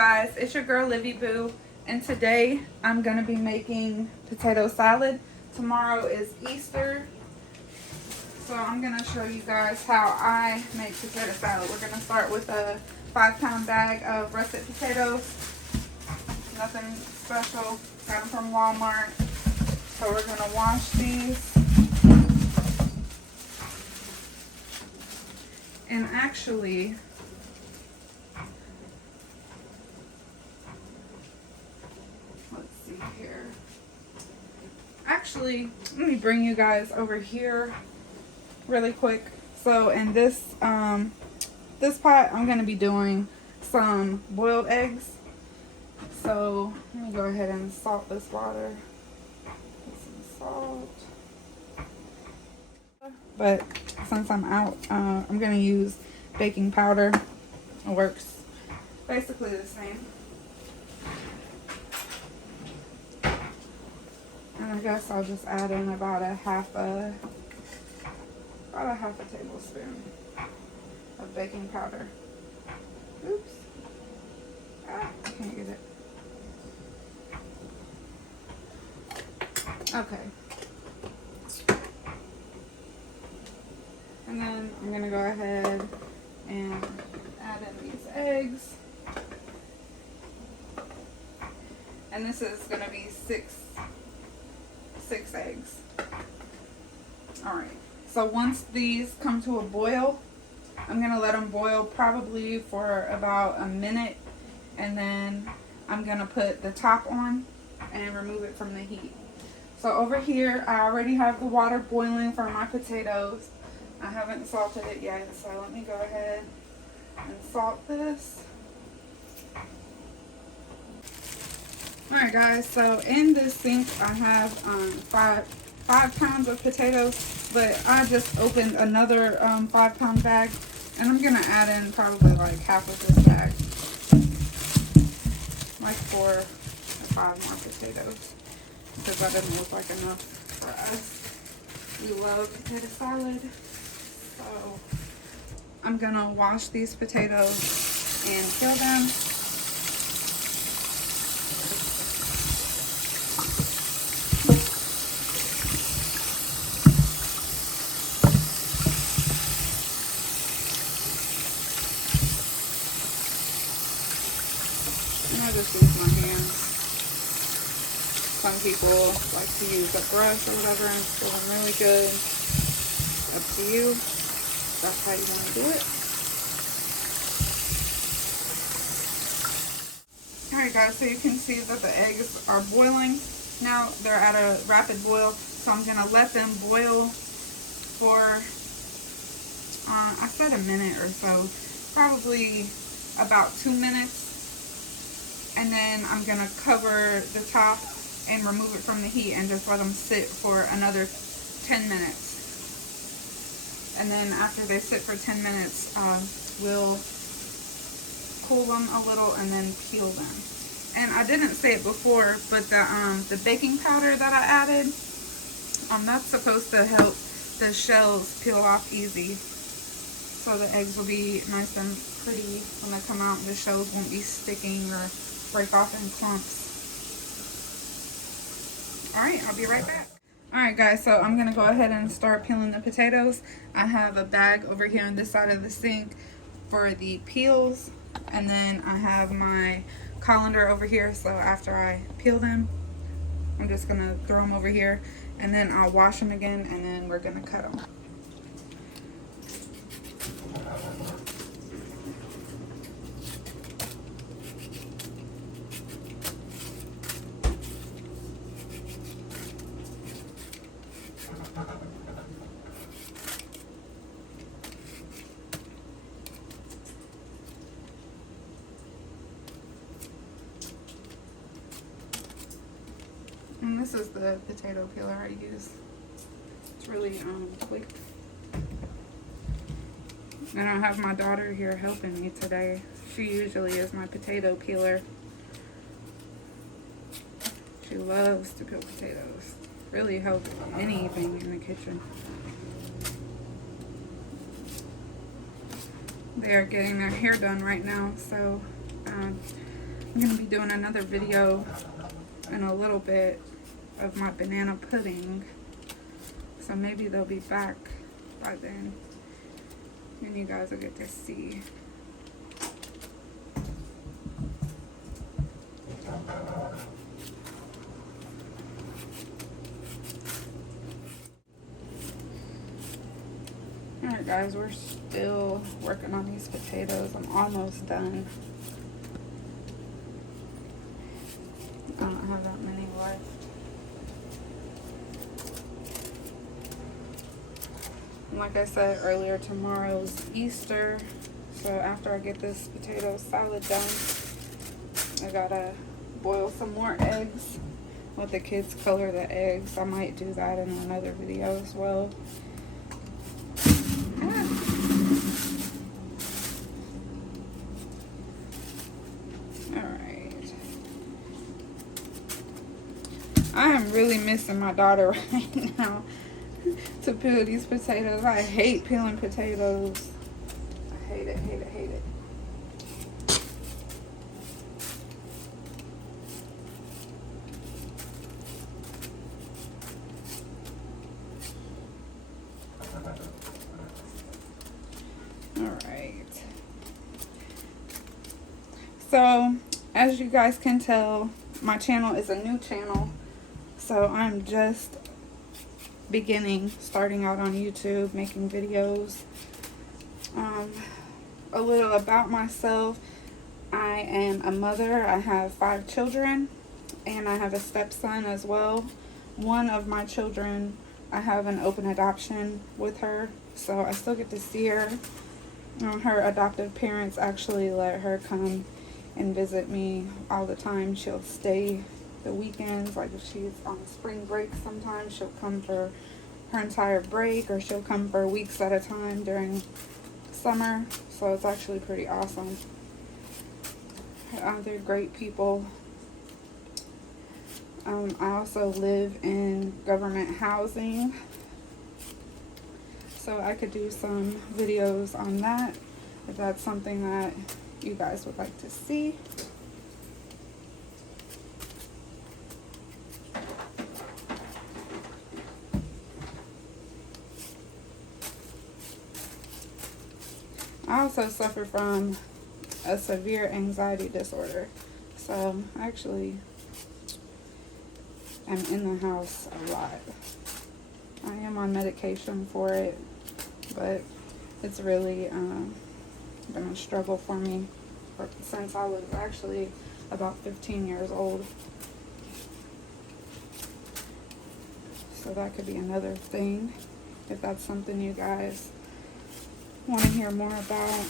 guys, it's your girl Livy Boo, and today I'm gonna be making potato salad. Tomorrow is Easter, so I'm gonna show you guys how I make potato salad. We're gonna start with a 5-pound bag of russet potatoes. Nothing special, got them from Walmart. So we're gonna wash these. And actually, let me bring you guys over here really quick. So in this this pot, I'm gonna be doing some boiled eggs. So let me go ahead and salt this water. Put some salt. But since I'm out, I'm gonna use baking powder. It works basically the same. And I guess I'll just add in about a half a tablespoon of baking powder. Oops. I can't get it. Okay. And then I'm gonna go ahead and add in these eggs. And this is gonna be six eggs. All right, so once these come to a boil, I'm gonna let them boil probably for about a minute, and then I'm gonna put the top on and remove it from the heat. So over here, I already have the water boiling for my potatoes. I haven't salted it yet, so let me go ahead and salt this. Alright guys, so in this sink I have 5 pounds of potatoes, but I just opened another 5-pound bag, and I'm going to add in probably like half of this bag, like 4 or 5 more potatoes, because that doesn't look like enough for us. We love potato salad. So I'm going to wash these potatoes and peel them. I just use my hands. Some people like to use a brush or whatever and peel them really good. Up to you. That's how you want to do it. Alright guys, so you can see that the eggs are boiling. Now they're at a rapid boil, so I'm going to let them boil for, I said a minute or so, probably about 2 minutes. And then I'm going to cover the top and remove it from the heat and just let them sit for another 10 minutes. And then after they sit for 10 minutes, we'll cool them a little and then peel them. And I didn't say it before, but the baking powder that I added, that's supposed to help the shells peel off easy. So the eggs will be nice and pretty when they come out. The shells won't be sticking or break off in clumps. Alright, I'll be right back. Alright guys, so I'm going to go ahead and start peeling the potatoes. I have a bag over here on this side of the sink for the peels. And then I have my colander over here, so after I peel them, I'm just going to throw them over here. And then I'll wash them again, and then we're going to cut them. And this is the potato peeler I use. It's really quick. And I have my daughter here helping me today. She usually is my potato peeler. She loves to peel potatoes. Really helps anything in the kitchen. They are getting their hair done right now, so I'm going to be doing another video in a little bit of my banana pudding. So maybe they'll be back by then. And you guys will get to see. Alright guys, we're still working on these potatoes. I'm almost done. I don't have that many left. And like I said earlier, tomorrow's Easter. So after I get this potato salad done, I gotta boil some more eggs. Let the kids color the eggs. I might do that in another video as well. Alright. I am really missing my daughter right now to peel these potatoes. I hate peeling potatoes. I hate it, hate it, hate it. Alright. So, as you guys can tell, my channel is a new channel. So I'm just starting out on YouTube, making videos. A little about myself. I am a mother. I have 5 children, and I have a stepson as well. One of my children, I have an open adoption with her, so I still get to see her. Her adoptive parents actually let her come and visit me all the time. She'll stay the weekends, like if she's on spring break sometimes, she'll come for her entire break, or she'll come for weeks at a time during summer. So it's actually pretty awesome. They're great people. I also live in government housing, so I could do some videos on that if that's something that you guys would like to see. I also suffer from a severe anxiety disorder, so actually I'm in the house a lot. I am on medication for it, but it's really been a struggle for me since I was actually about 15 years old. So that could be another thing if that's something you guys want to hear more about.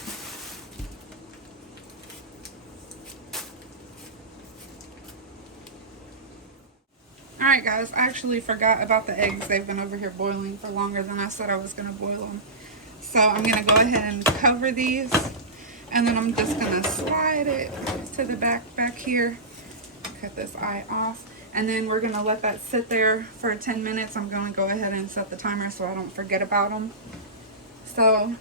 Alright guys, I actually forgot about the eggs. They've been over here boiling for longer than I said I was going to boil them. So I'm going to go ahead and cover these, and then I'm just going to slide it to the back here. Cut this eye off, and then we're going to let that sit there for 10 minutes. I'm going to go ahead and set the timer so I don't forget about them. So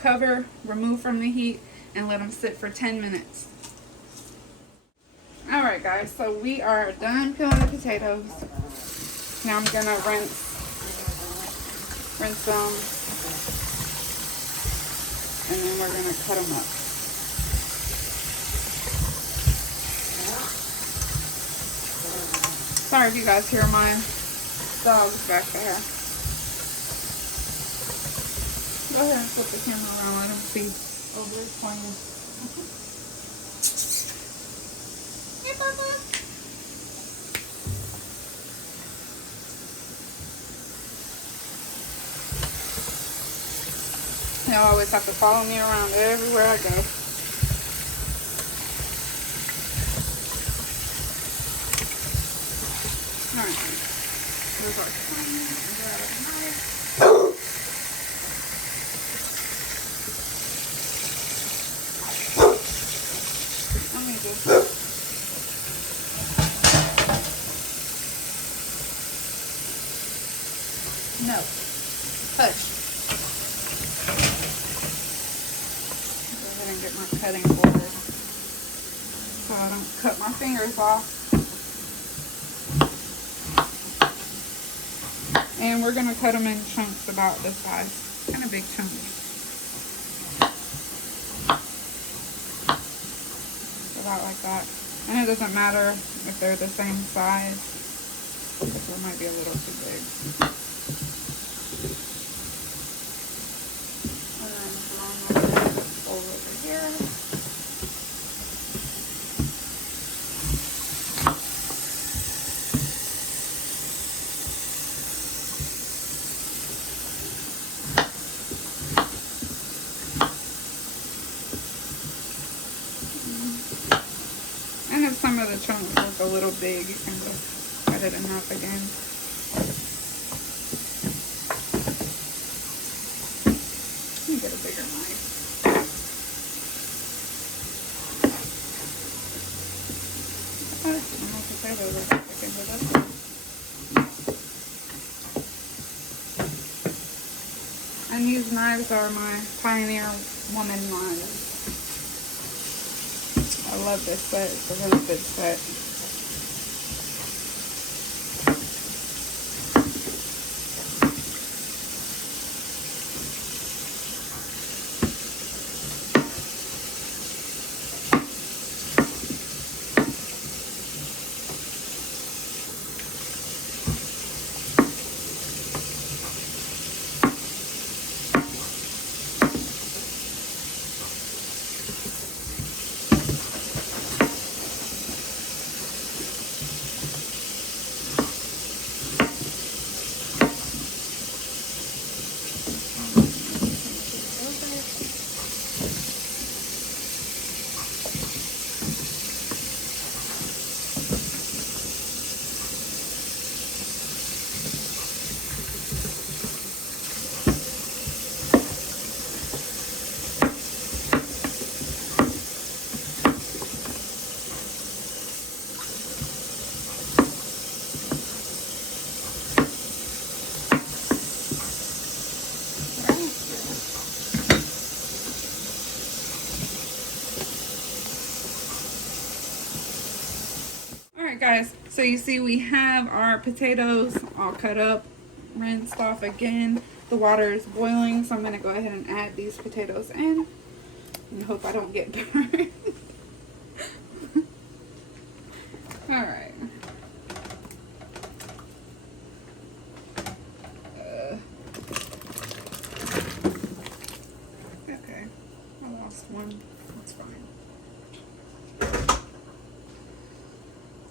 cover, remove from the heat, and let them sit for 10 minutes. Alright guys, so we are done peeling the potatoes. Now I'm going to rinse them, and then we're going to cut them up. Sorry if you guys hear my dogs back there. Go ahead and flip the camera around. I don't see over this corner. Hey, Bubba. They always have to follow me around everywhere I go. Alright, here's our timer. Grab a knife. Let me just... No. Hush. Go ahead and get my cutting board. so I don't cut my fingers off. And we're gonna cut them in chunks about this size, kind of big chunks. About like that. And it doesn't matter if they're the same size, because it might be a little too big. And then over here. And if some of the chunks look a little big, you can just cut it in half again. Let me get a bigger knife. My potatoes are sticking to this one. And these knives are my Pioneer Woman knives. I love this set. It's a really good set. Guys, so you see we have our potatoes all cut up, rinsed off again. The water is boiling, so I'm going to go ahead and add these potatoes in and hope I don't get burned. Alright. Okay, I lost one. That's fine.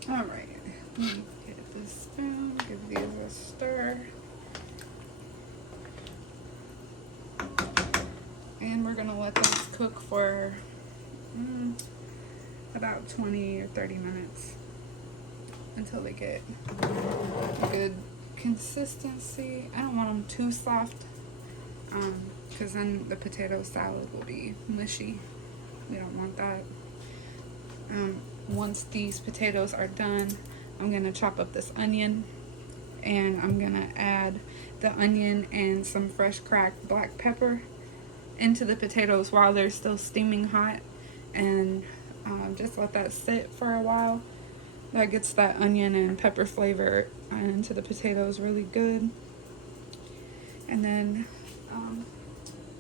Alright, let me get this down, give these a stir. And we're gonna let those cook for about 20 or 30 minutes until they get a good consistency. I don't want them too soft, because then the potato salad will be mushy. We don't want that. Once these potatoes are done, I'm gonna chop up this onion, and I'm gonna add the onion and some fresh cracked black pepper into the potatoes while they're still steaming hot, and just let that sit for a while. That gets that onion and pepper flavor into the potatoes really good. And then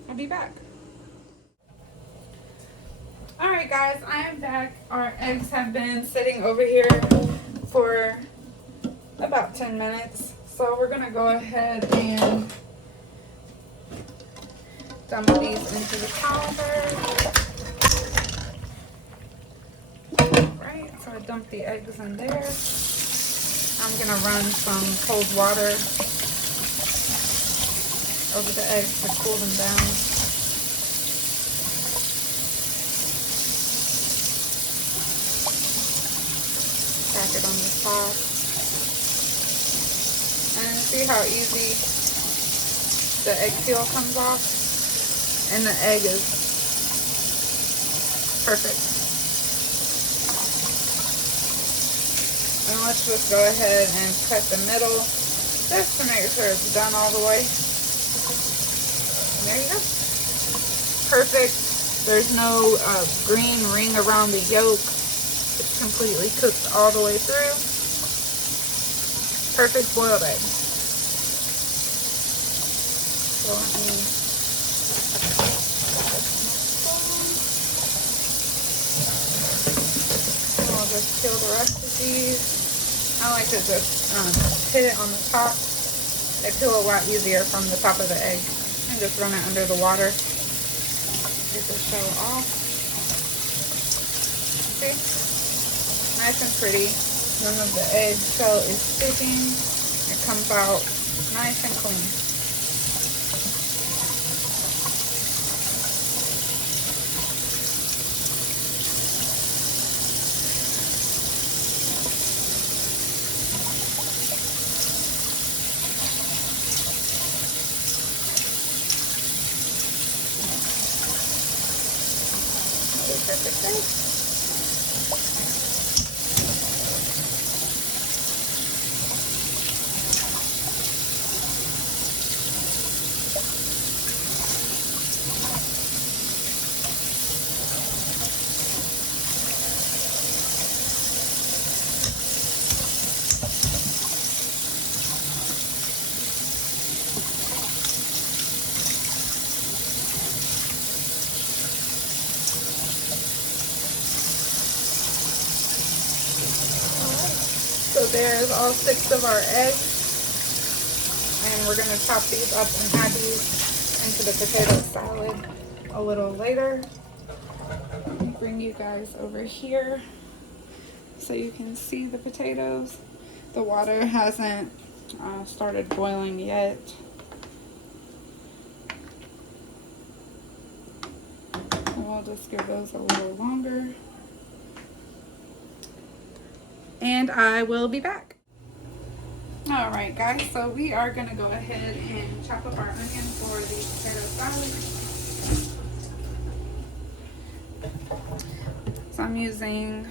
I'll be back. Alright guys, I am back. Our eggs have been sitting over here for about 10 minutes. So we're going to go ahead and dump these into the colander. Right, so I dumped the eggs in there. I'm going to run some cold water over the eggs to cool them down. Crack it on the top. And see how easy the egg peel comes off? And the egg is perfect. And let's just go ahead and cut the middle just to make sure it's done all the way. There you go. Perfect. There's no green ring around the yolk. completely cooked all the way through. Perfect boiled egg. So let me I'll just peel the rest of these. I like to just hit it on the top. They peel a lot easier from the top of the egg. And just run it under the water. Get the shell off. See? Nice and pretty. None of the egg shell is sticking. It comes out nice and clean. Perfect egg. So there's all 6 of our eggs, and we're going to chop these up and add these into the potato salad a little later. Let me bring you guys over here so you can see the potatoes. The water hasn't started boiling yet. And we'll just give those a little longer. And I will be back. All right, guys, so we are gonna go ahead and chop up our onion for the potato salad. So I'm using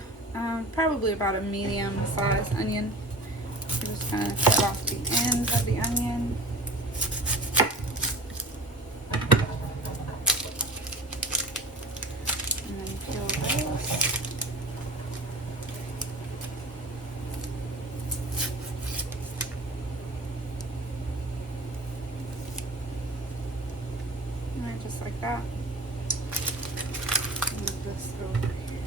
probably about a medium-sized onion. I'm just gonna cut off the ends of the onion. And then peel those. Just like that. Move this over here.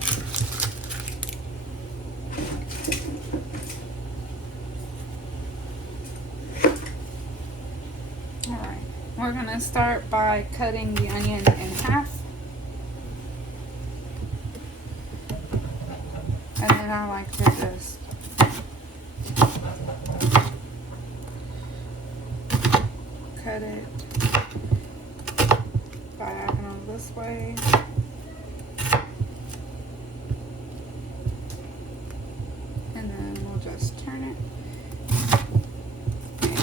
Alright, we're going to start by cutting the onion in half. And then I like to just cut it diagonal this way. And then we'll just turn it and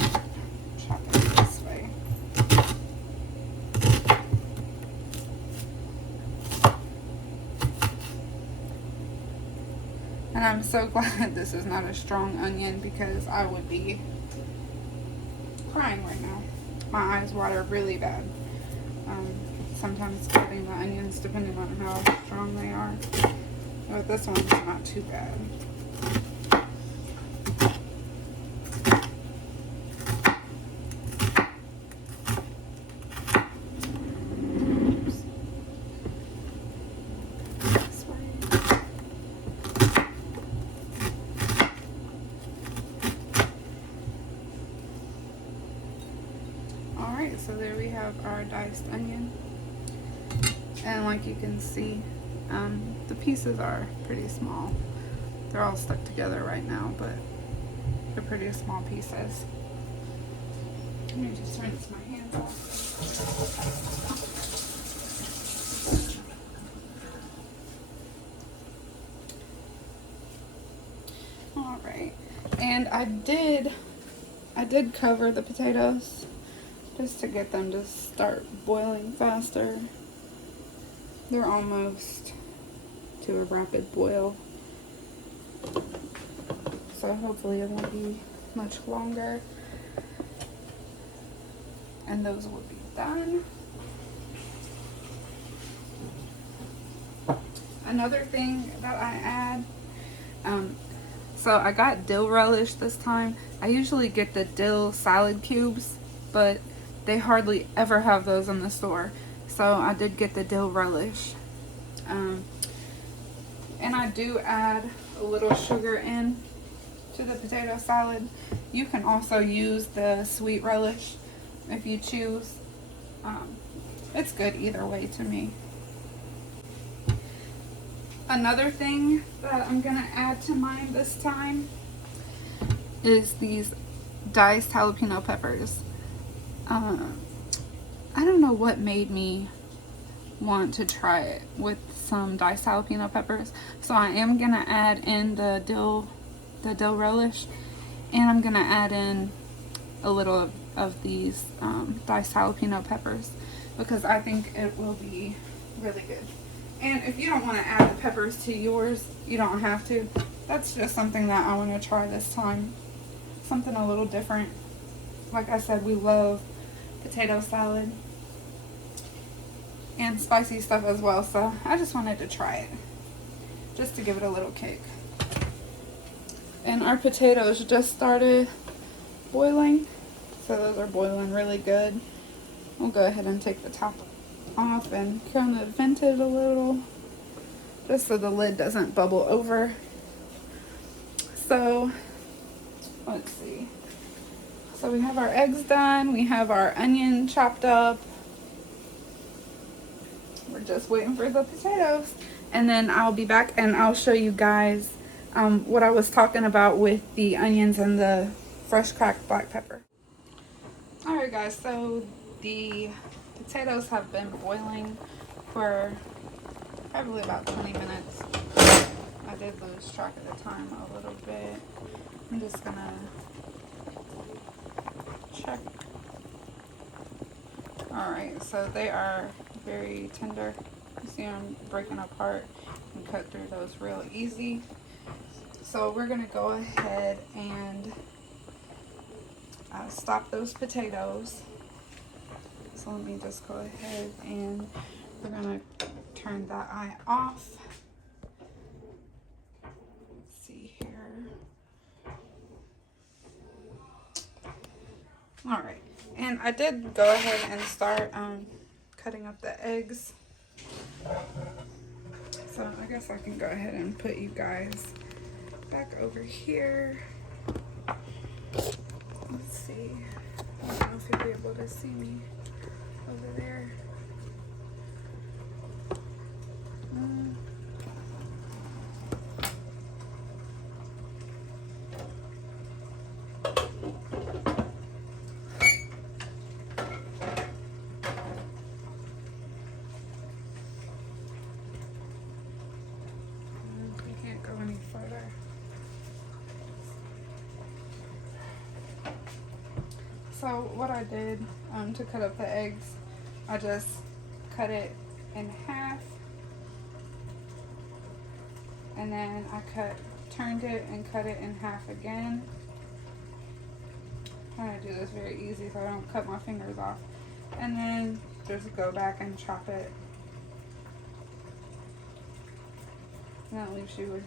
chop it this way. And I'm so glad this is not a strong onion because I would be crying right now. My eyes water really bad. Sometimes cutting the onions depending on how strong they are. But this one's not too bad. This way. Alright, so there we have our diced onion. And like you can see, the pieces are pretty small. They're all stuck together right now, but they're pretty small pieces. Let me just rinse my hands off. Alright, and I did cover the potatoes just to get them to start boiling faster. They're almost to a rapid boil, so hopefully it won't be much longer, and those will be done. Another thing that I add So I got dill relish this time. I usually get the dill salad cubes, but they hardly ever have those in the store. So I did get the dill relish. And I do add a little sugar in to the potato salad. You can also use the sweet relish if you choose. It's good either way to me. Another thing that I'm gonna add to mine this time is these diced jalapeno peppers. I don't know what made me want to try it with some diced jalapeno peppers, so I am gonna add in the dill relish, and I'm gonna add in a little of these diced jalapeno peppers because I think it will be really good. And if you don't want to add the peppers to yours, you don't have to. That's just something that I want to try this time. Something a little different. Like I said, we love potato salad and spicy stuff as well, so I just wanted to try it just to give it a little kick. And our potatoes just started boiling, so those are boiling really good. We'll go ahead and take the top off and kind of vent it a little just so the lid doesn't bubble over. So let's see. So we have our eggs done, we have our onion chopped up. We're just waiting for the potatoes, and then I'll be back and I'll show you guys what I was talking about with the onions and the fresh cracked black pepper. Alright guys, so the potatoes have been boiling for probably about 20 minutes. I did lose track of the time a little bit. I'm just gonna check. Alright, so they are very tender. You see them breaking apart and cut through those real easy. So we're gonna go ahead and stop those potatoes. So let me just go ahead and we're gonna turn that eye off. Let's see here. All right, and I did go ahead and start cutting up the eggs. So I guess I can go ahead and put you guys back over here. Let's see. I don't know if you'll be able to see me over there. You can't go any further. So what I did to cut up the eggs, I just cut it in half, and then I turned it and cut it in half again. I'm trying to do this very easy so I don't cut my fingers off, and then just go back and chop it. And that leaves you with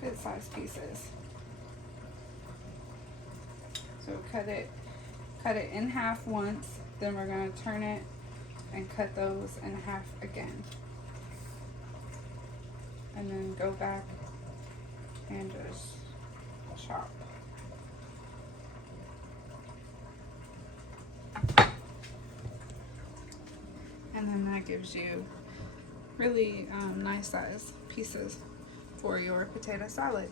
good sized pieces. So cut it in half once, then we're going to turn it and cut those in half again. And then go back and just chop. And then that gives you really nice size pieces for your potato salad.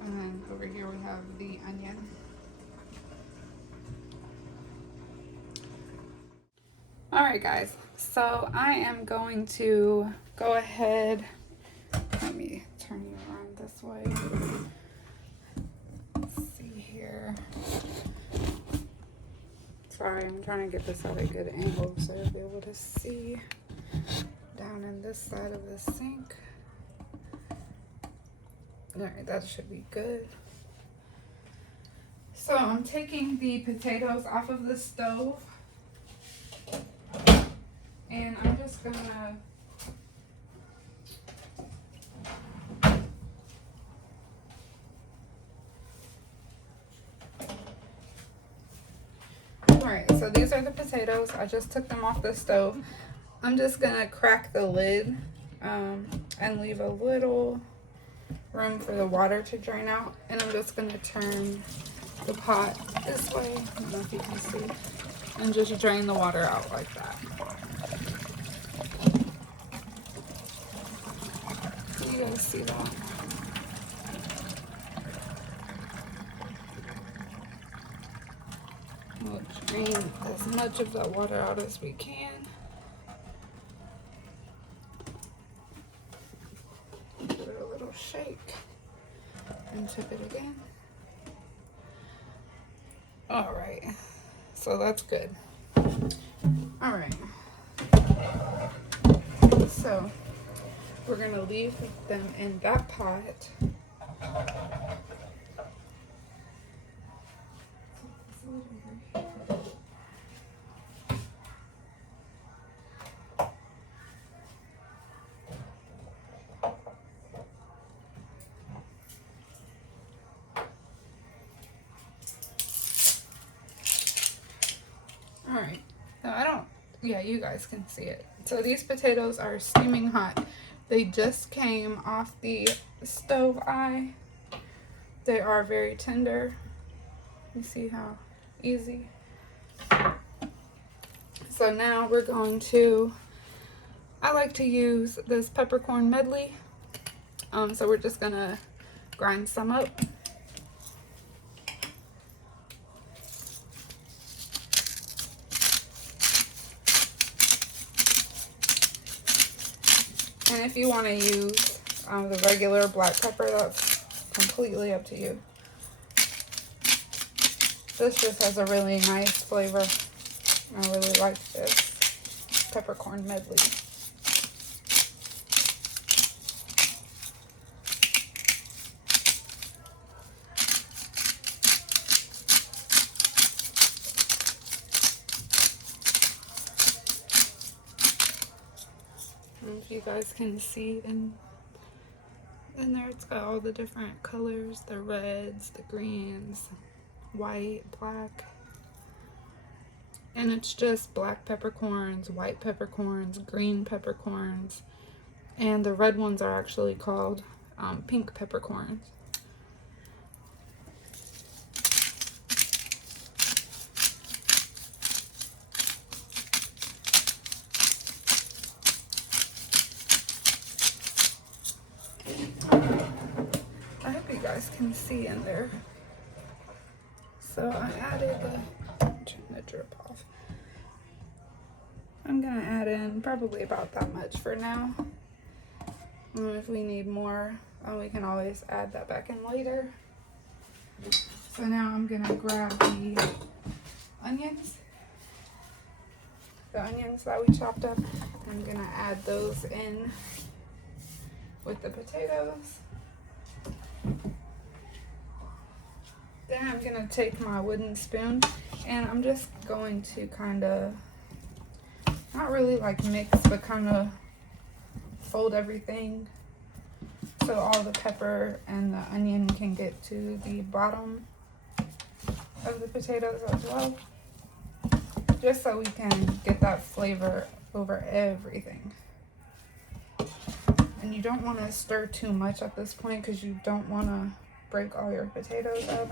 And then over here we have the onion. Alright guys, so I am going to go ahead, let me turn you around this way. Let's see here. Sorry, I'm trying to get this at a good angle so you'll be able to see down in this side of the sink. Alright, that should be good. So I'm taking the potatoes off of the stove. And I'm just gonna Alright, so these are the potatoes. I just took them off the stove. I'm just gonna crack the lid and leave a little room for the water to drain out. And I'm just gonna turn the pot this way, I don't know if you can see, and just drain the water out like that. Can you guys see that? We'll drain as much of that water out as we can. Give it a little shake and tip it again. All right, so that's good. All right, so we're gonna leave them in that pot. All right, now yeah, you guys can see it. So these potatoes are steaming hot. They just came off the stove eye. They are very tender. You see how easy. So now we're going to, I like to use this peppercorn medley. So we're just gonna grind some up. And if you want to use the regular black pepper, that's completely up to you. This just has a really nice flavor. I really like this peppercorn medley. And if you guys can see, in there it's got all the different colors, the reds, the greens, white, black. And it's just black peppercorns, white peppercorns, green peppercorns, and the red ones are actually called pink peppercorns. I hope you guys can see in there. So I added turn the drip off. I'm gonna add in probably about that much for now. If we need more, we can always add that back in later. So now I'm gonna grab the onions that we chopped up. I'm gonna add those in with the potatoes. Then I'm gonna take my wooden spoon and I'm just going to kind of, not really like mix, but kind of fold everything so all the pepper and the onion can get to the bottom of the potatoes as well, just so we can get that flavor over everything. And you don't want to stir too much at this point because you don't want to break all your potatoes up.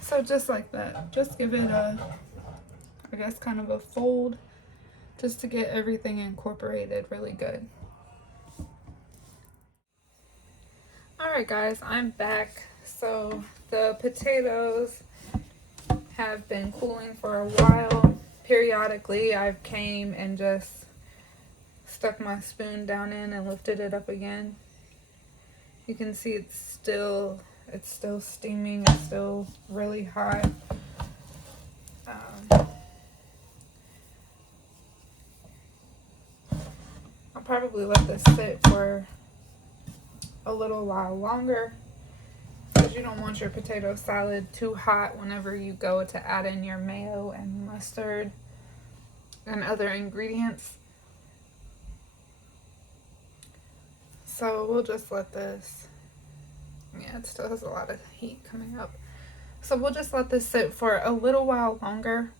So just like that, just give it a, I guess, kind of a fold, just to get everything incorporated really good. Alright guys, I'm back. So the potatoes have been cooling for a while. Periodically I've came and just stuck my spoon down in and lifted it up again. You can see it's still steaming, it's still really hot. I'll probably let this sit for a little while longer because you don't want your potato salad too hot whenever you go to add in your mayo and mustard. and other ingredients. So we'll just let this, yeah, it still has a lot of heat coming up. So we'll just let this sit for a little while longer.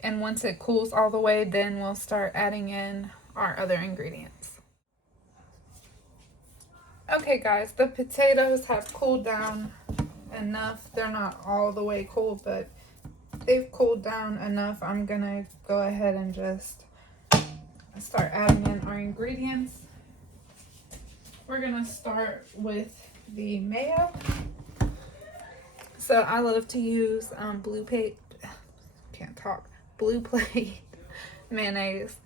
And once it cools all the way, then we'll start adding in our other ingredients. Okay guys, the potatoes have cooled down enough. They're not all the way cool, but they've cooled down enough. I'm gonna go ahead and just start adding in our ingredients. We're gonna start with the mayo. So I love to use Blue Plate mayonnaise,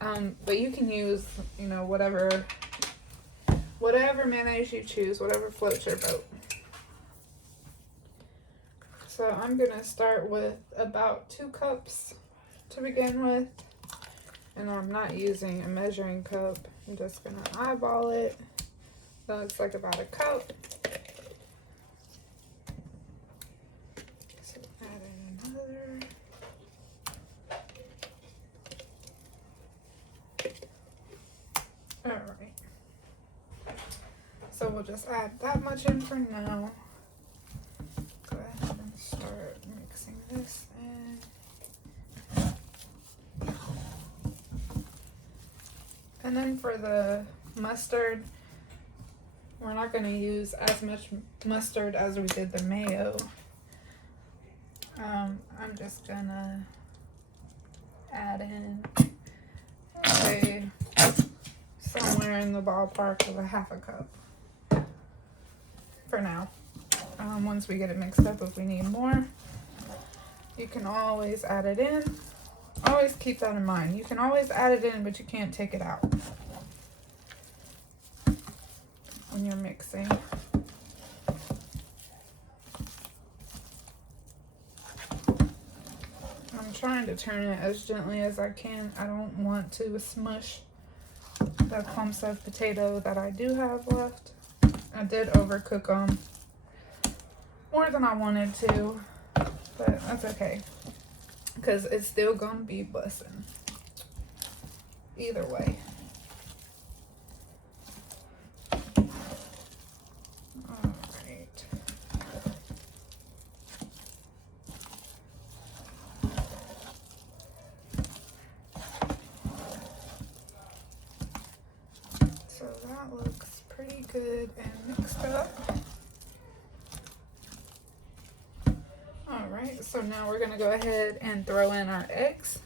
but you can use, you know, whatever mayonnaise you choose, whatever floats your boat. So I'm gonna start with about 2 cups to begin with, and I'm not using a measuring cup. I'm just gonna eyeball it. That looks like about a cup. So add in another. All right. So we'll just add that much in for now. Go ahead and start mixing this in. And then for the mustard, we're not going to use as much mustard as we did the mayo. I'm just going to add in, say, somewhere in the ballpark of a half a cup for now. Once we get it mixed up, if we need more, you can always add it in. Always keep that in mind. You can always add it in, but you can't take it out when you're mixing. I'm trying to turn it as gently as I can. I don't want to smush the clumps of potato that I do have left. I did overcook them more than I wanted to, but that's okay, because it's still gonna be bussin' either way. All right. So that looks pretty good and mixed up. All right, so now we're gonna go ahead and throw in our eggs.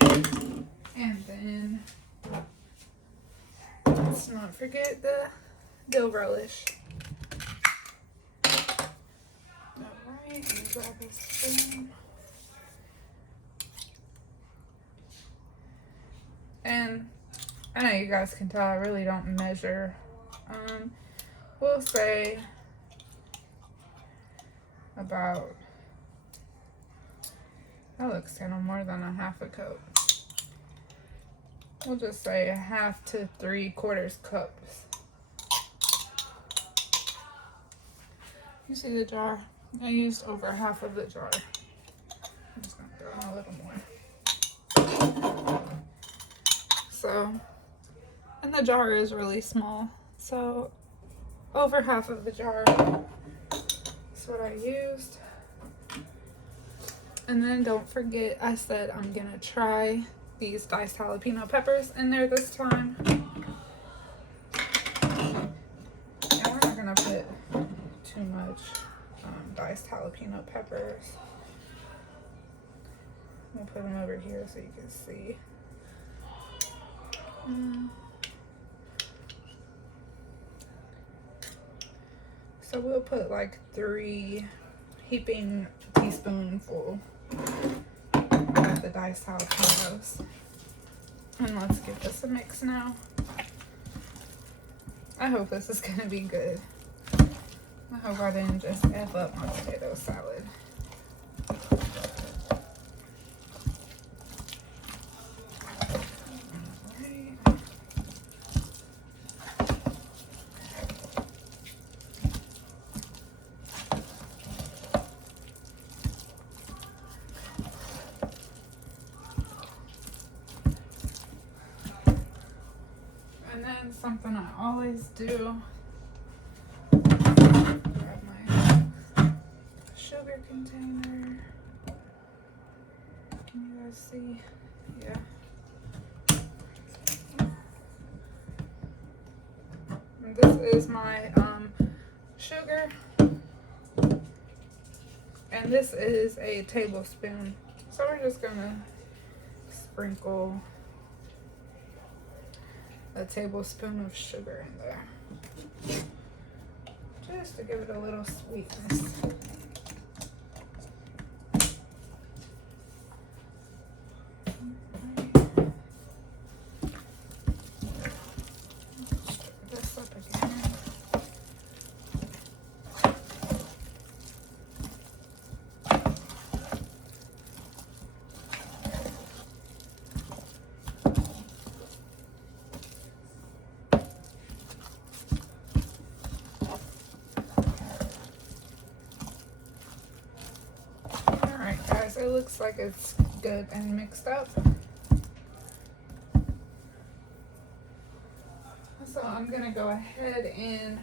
And then let's not forget the dill relish. All right, let me grab a spoon. And I know you guys can tell I really don't measure. We'll say about, that looks kind of more than a half a cup. We'll just say a 1/2 to 3/4 cups. You see the jar? I used over half of the jar. I'm just gonna throw in a little more. So, and the jar is really small, so over half of the jar is what I used. And then don't forget, I said I'm gonna try these diced jalapeno peppers in there this time. And we're not gonna put too much diced jalapeno peppers. We'll put them over here so you can see. So we'll put like 3 heaping teaspoonful of the diced jalapenos. And let's give this a mix now. I hope this is gonna be good. I hope I didn't just F up my potato salad. And something I always do. Grab my sugar container. Can you guys see? Yeah. And this is my sugar. And this is a tablespoon. So we're just gonna sprinkle a tablespoon of sugar in there. Just to give it a little sweetness. Stir this up again. Guys, it looks like it's good and mixed up. So I'm gonna go ahead and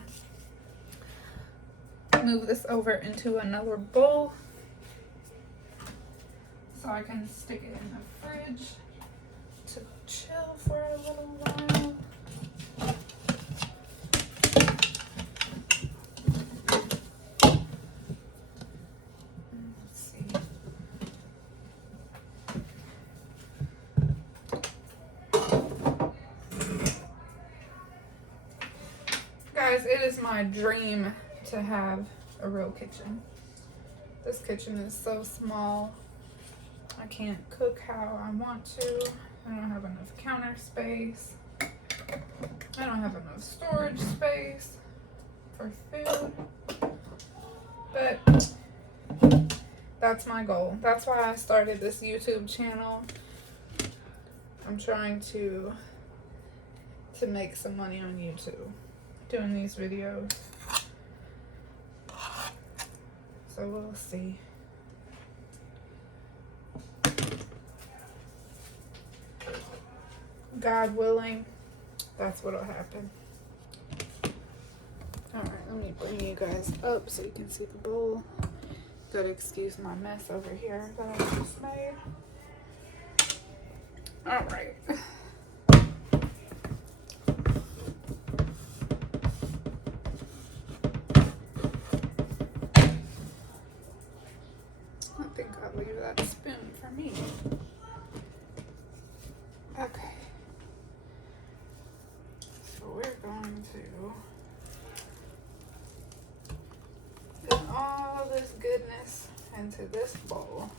move this over into another bowl so I can stick it in the fridge to chill for a little while. Guys, it is my dream to have a real kitchen. This kitchen is so small. I can't cook how I want to. I don't have enough counter space. I don't have enough storage space for food. But that's my goal. That's why I started this YouTube channel. I'm trying to make some money on YouTube doing these videos. So we'll see. God willing, that's what'll happen. Alright, let me bring you guys up so you can see the bowl. Gotta excuse my mess over here that I just made. Alright. That spoon for me. Okay. So we're going to put all this goodness into this bowl.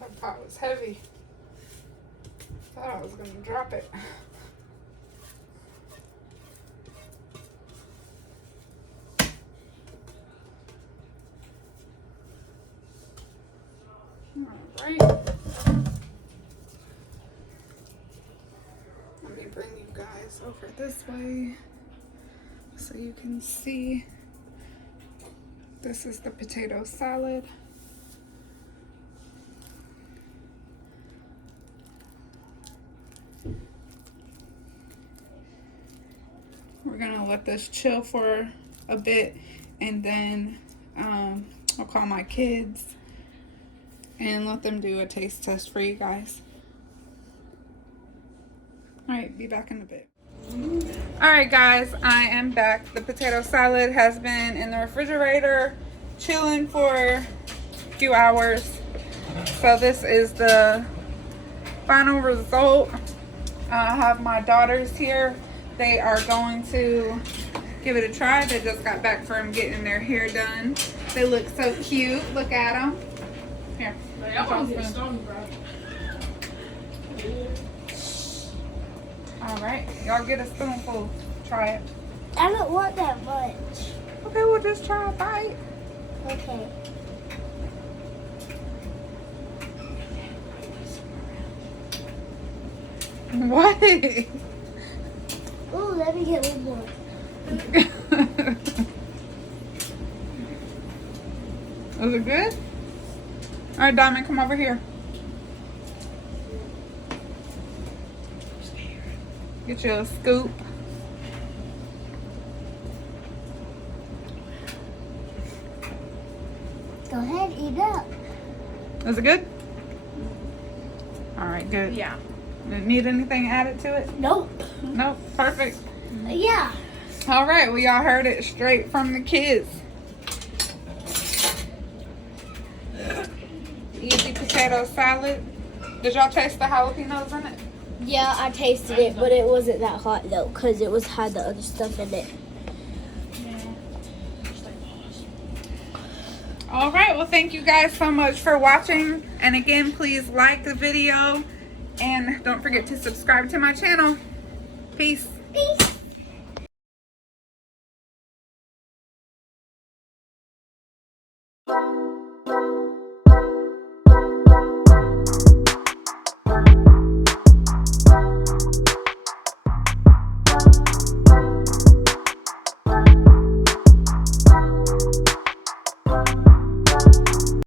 That pot was heavy. Thought I was gonna drop it. Alright. Let me bring you guys over this way so you can see. This is the potato salad. We're gonna let this chill for a bit, and then I'll call my kids and let them do a taste test for you guys. All right, be back in a bit. All right, guys, I am back. The potato salad has been in the refrigerator chilling for a few hours. So this is the final result. I have my daughters here. They are going to give it a try. They just got back from getting their hair done. They look so cute. Look at them. Here. All right, y'all get a spoonful. Try it. I don't want that much. Okay, we'll just try a bite. Okay. What? Oh, let me get one more. Was it good? All right, Diamond, come over here. Get you a scoop. Go ahead, eat up. Was it good? All right, good. Yeah. Didn't need anything added to it? Nope. Nope, perfect. Yeah. All right, well, y'all heard it straight from the kids. Easy potato salad. Did y'all taste the jalapenos in it? Yeah, I tasted it, but it wasn't that hot though, cause it had the other stuff in it. All right, well, thank you guys so much for watching. And again, please like the video and don't forget to subscribe to my channel. Peace. Peace.